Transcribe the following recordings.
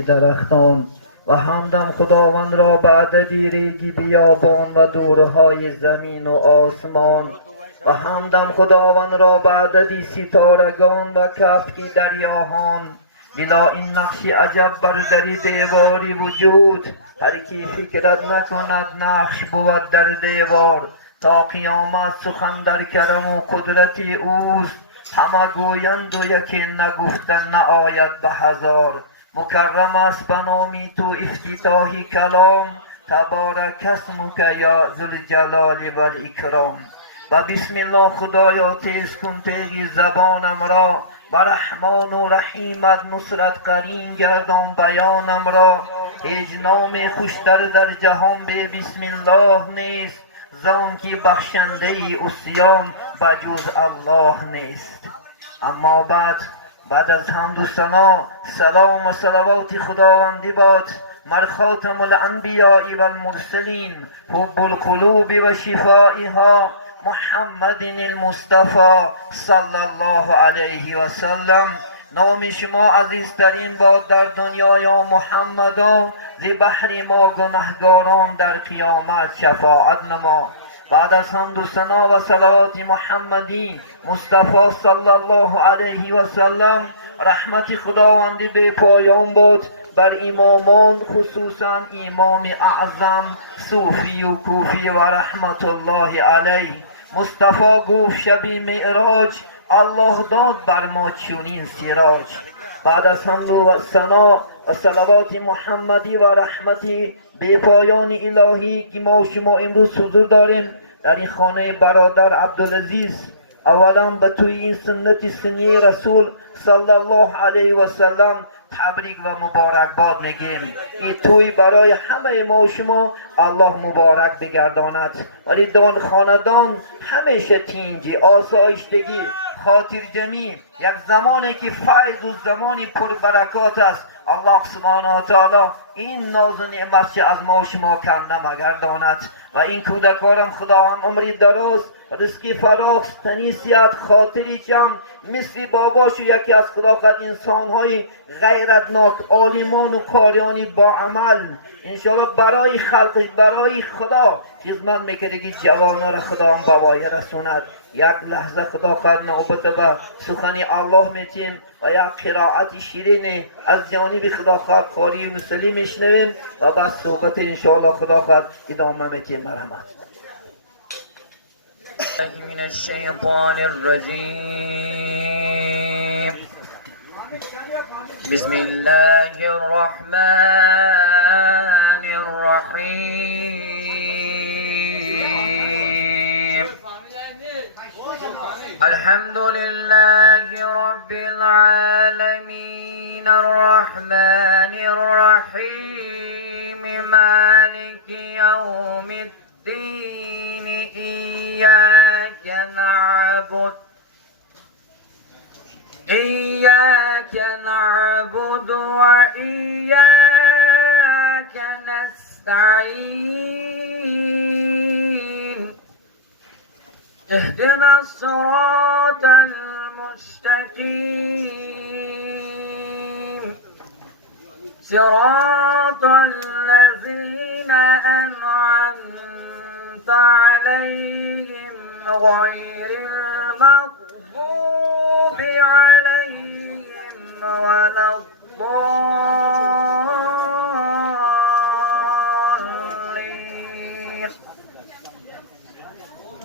درختان و همدم خداوند را به عددی ریگی بیابان و دورهای زمین و آسمان و همدم خداوند را به عددی ستارگان و کفکی دریاهان. بلا این نقش عجب بر دری دیواری وجود، هر کی فکرت نکند نقش بود در دیوار. تا قیامت سخن در کرم و قدرت اوست، همه گویند و یکی نگفتن نآید به هزار. مکرم است به نامی تو افتتاحی کلام، تبارک اسمک یا ذوالجلال و الاکرام. و بسم الله خدایا تیز کن تیغ زبانم را، و رحمان و رحیمت نصرت قرین گردان بیانم را. هیچ نام خوشتر در جهان به بسم الله نیست، زان که بخشنده عصیان بجز الله نیست. اما بعد از حمد و ثنا سلام و صلوات خداوندی باد مر خاتم الانبیاء و المرسلین، حب القلوب و شفائها، محمد المصطفى صلی الله علیه و سلم. نام شما عزیزترین باد در دنیا یا محمدا، ز بحر ما گنهگاران در قیامت شفاعت نما. بعد از حمد و ثنا و صلوات محمدی مصطفی صلی الله علیه و سلم، رحمت خداوندی به پایان باد بر امامان، خصوصا امام اعظم صوفی و کوفی و رحمت الله علیه. مصطفی گفت شب معراج، الله داد بر ما چنین سراج. بعد از حمد و ثنا و صلوات محمدی و رحمتی به پایان الهی که ما شما امروز حضور داریم در این خانه برادر عبدالعزیز، اولا به توی این سنت سنی رسول صلی الله علیه و سلم تبریک و مبارکباد میگیم. این توی برای همه ما و شما الله مبارک بگرداند. ولی دان خاندان همیشه تینجی، آسایشتگی، خاطر جمعی، یک زمانی که فیض و زمانی پربرکات است. الله سبحانه و تعالی این ناز و نعمت از ما و شما کم نمگرداند. و این کودکارم خداوند عمری دراز، رزقی فراخ، تنیسیت، خاطری جمع، مثل باباش و یکی از خداوند انسانهای غیرتناک، عالمان و قاریانی با عمل، انشاءالله برای خلقش، برای خدا خدمت میکنه که جوانا را خداوند بوای رسوند. یک لحظه خداوند نوبت به سخن الله میتیم و یک قرائت شیرین از جانب خداوند قاری مسلی میشنویم و بس صحبت انشاءالله خداوند ادامه میتیم. مرحمت. من الشیطان الرجیم. بسم الله الرحمن الرحیم. الحمد لله رب العالمين الرحمن الرحيم مالك يوم الدين إياك نعبد وإياك نستعين. اهدنا الصراط المستقيم، صراط الذين أنعمت عليهم غير المغضوب عليهم ولا الضالين.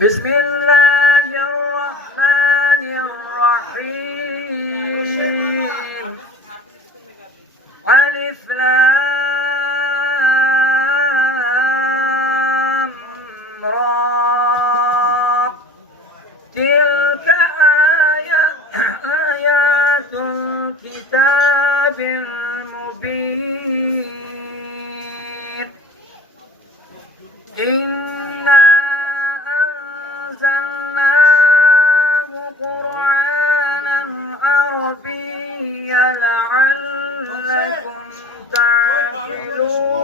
بسم الله الرحمن الرحيم. ألف لام را. تلك آيات الكتاب المبين. إنا أنزلناه قرآنا عربيا لعلكم تعقلون.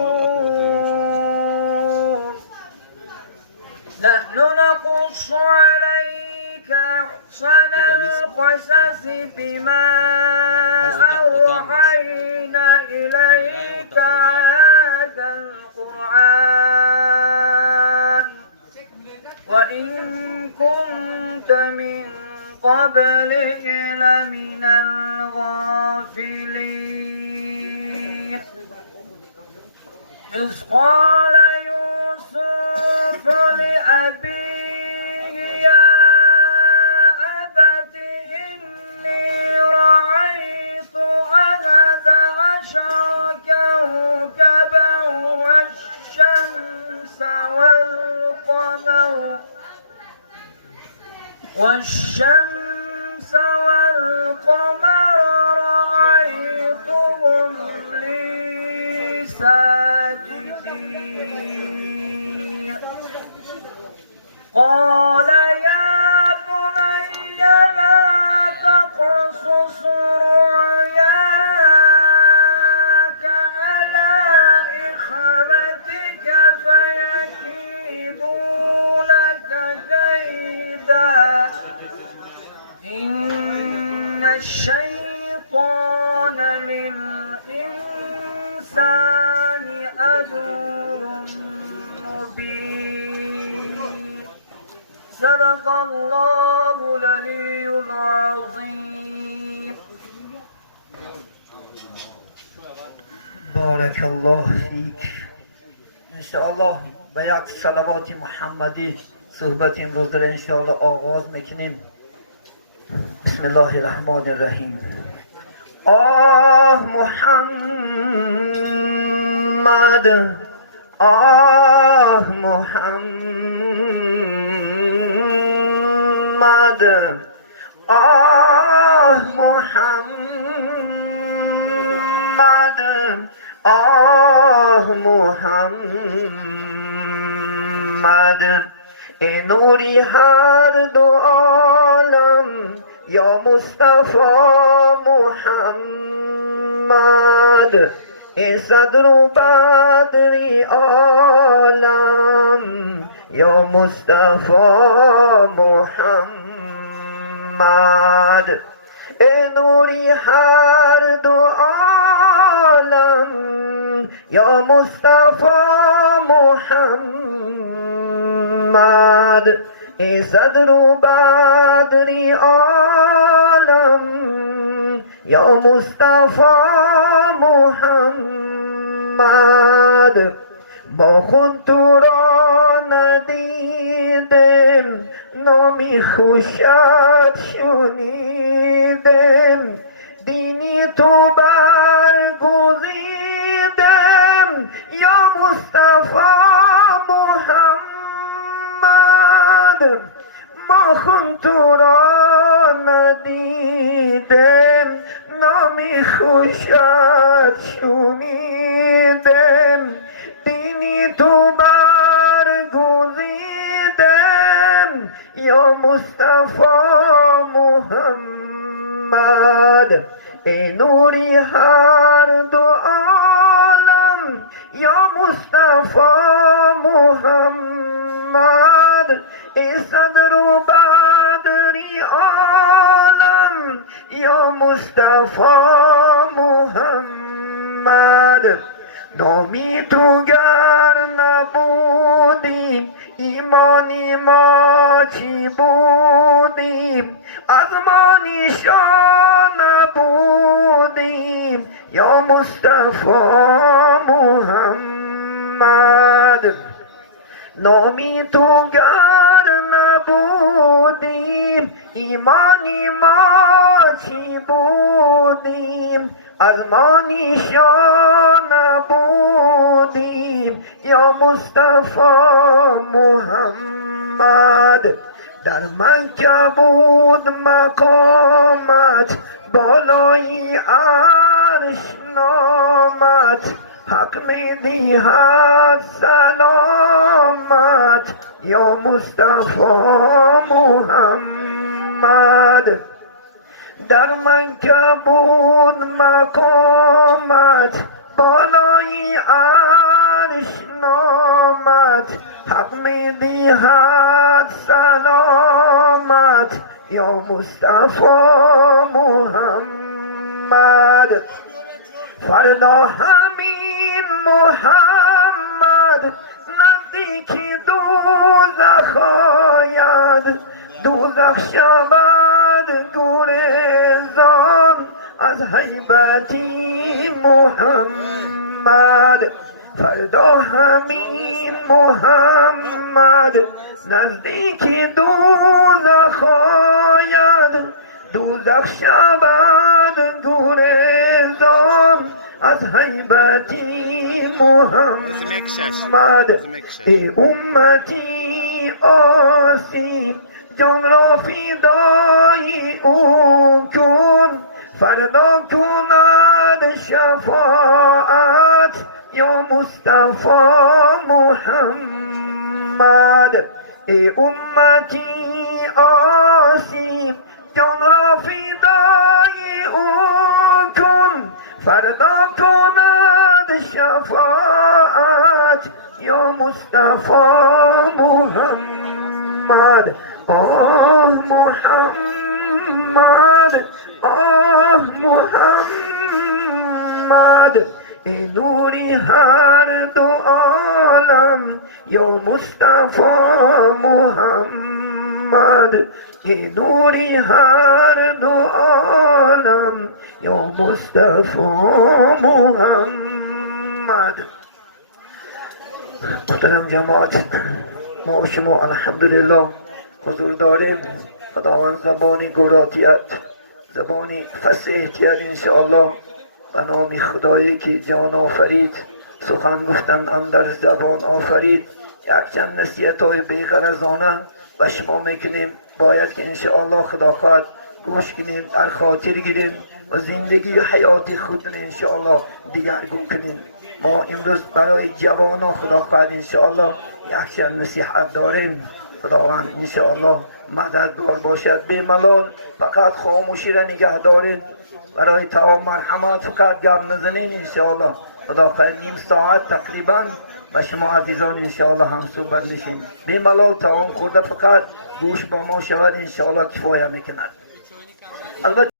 نحن نقص عليك أحسن القصص بما أوحينا إليك قبله لمن الغافلين إذ قال يوسف لأبيه يا أبت إني رأيت أحد عشر كوكبا والشمس والقمر رأيتهم لي ساجدين قال يا بني لا تقصص رؤياك على إخوتك فيكيدوا لك كيدا إن الشيطان للإنسان عدو مبين صدق الله العلي العظيم بارك الله فيك انشاءالله به یک صلوات محمدی صحبت امروز را انشاءالله آغاز میکنیم. بسم الله الرحمن الرحیم. آه محمد، آه محمد، آه محمد، آه محمد، ای نوری هر دو عالم یا مصطفی محمد، ای صدر و بدری عالم یا مصطفی محمد، ای نوری هر دو عالم یا مصطفی محمد، ای صدر و بدری عالم یا مصطفی محمد، با خود تو را ندیدم نامی خوشت شنیدم، دینی تو برگزیدم یا مصطفی محمد، ما خود تو را ندیدم نامی خوشت شنیدم، دینی تو برگزیدم یا مصطفی محمد، ای نوری هر دو عالم یا مصطفی محمد، ای صدر و بدری عالم یا مصطفی محمد، نامی تو گر نبودیم ایمانی ما چی بودیم، از ما نشان نبودیم یا مصطفی محمد، نامی تو گر نبودیم ایمانی ما چی بودیم، از ما نشان نبودیم یا مصطفی محمد، در مکه بود مقامت بالای عرش نامت، حق می دیهد سلامت یا مصطفی محمد، در مکه بود مقامت بالای عرش نامت، حق می دیهد سلامت یا مصطفی محمد، فردا همین محمد نزدیکی دوزخ آید، دوزخ شود هیبتی محمد فردا همین محمد نزدیک دوزخ آید دوزخ شود گورزان از هیبتی محمد ای امتی آسی جان را فدای او کن فردا کند شفاعت یا مصطفی محمد ای امتی آسی جان را فدای او کن فردا کند شفاعت یا مصطفی محمد آه محمد آه محمد ای نوری هر دو عالم یا مصطفی محمد ای نوری هر دو عالم یا مصطفی محمد. محترم جماعت، ما و شما الحمدلله حضور داریم. خداوند زبانی گراتیت، زبانی فصیحتیت انشاءالله به نام خدایی که جان آفرید، سخن گفتن هم در زبان آفرید. یک چند نصیحت های بیغرضانه به شما میکنیم، باید که انشاءالله خدا خواهد گوش کنیم، در خاطر گیریم و زندگی و حیات خود انشاءالله دیگرگون کنیم. ما امروز برای جوانان خدا خواهد انشاءالله یک چند نصیحت داریم. خداوند انشاءالله مددگار باشد. به ملال فقط خاموشی را نگه دارید، برای تمام مرحمت فقط گپ نزنین انشاءالله. خدا خواهد نیم ساعت تقریبا و شما عزیزان انشاءالله هم صحبت نشیم. به ملال تمام خورده فقط گوش با ما شود انشاءالله کفایه میکند. البته